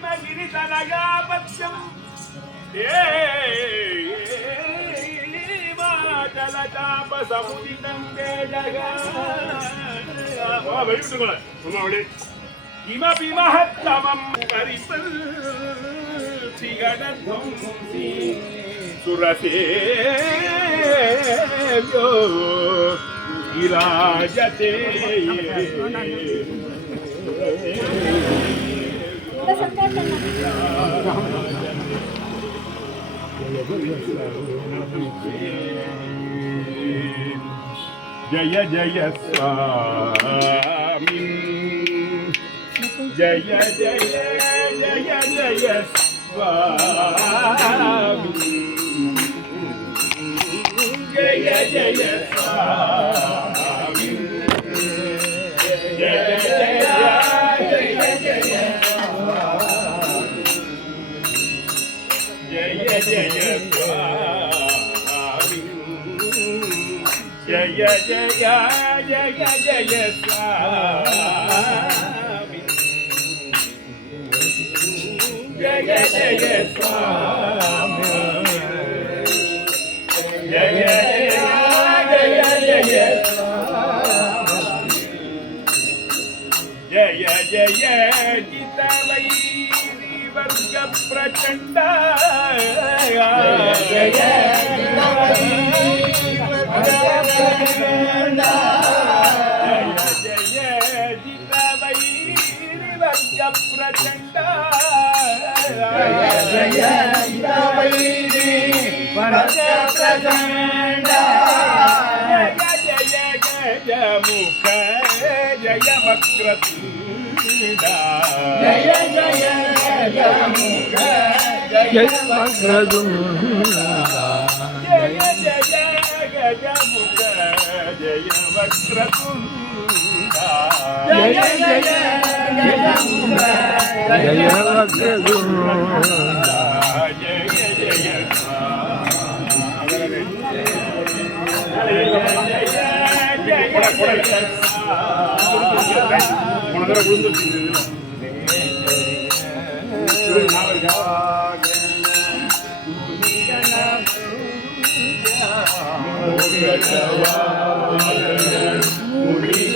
భీమగిరితనయాపత్యం జలచాప సముదితం కిమపి మహత్తమం పరిపల్సి గణధ్వంసి సురసేవ్యో విరాజతే జయ జయ స్వామి జయ జయ జయ జయ స్వామి జయ జయ స్వామి జయ జయ జయ జయ జయ జయ జయ జయ జయ జయ స్వామి జయ జయ స్వామి జయ జయ జయ జయ జయ జిత వర్గ ప్రచండ జయ వైరి ప్రచండ జయ జయ జయ ముఖ జయ వక్రతుండ జయ జయ జయ జయ జయ జయ ముఖ జయ వక్రతుండ జయ జయ ముఖ జయ Vakratunda Yeah.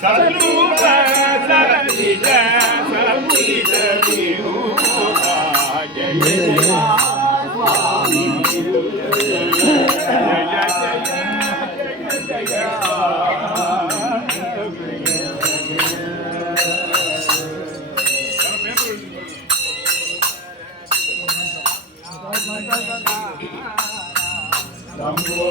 Saluda, saluda, saluda, saluda, Yeah. Sambo,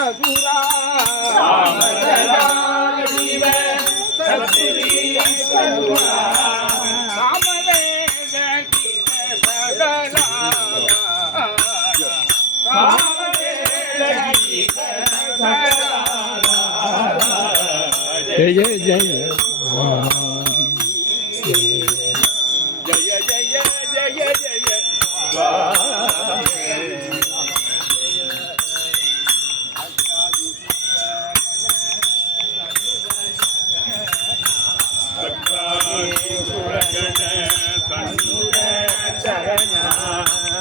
సముదిత Virupa జయ జయ జయ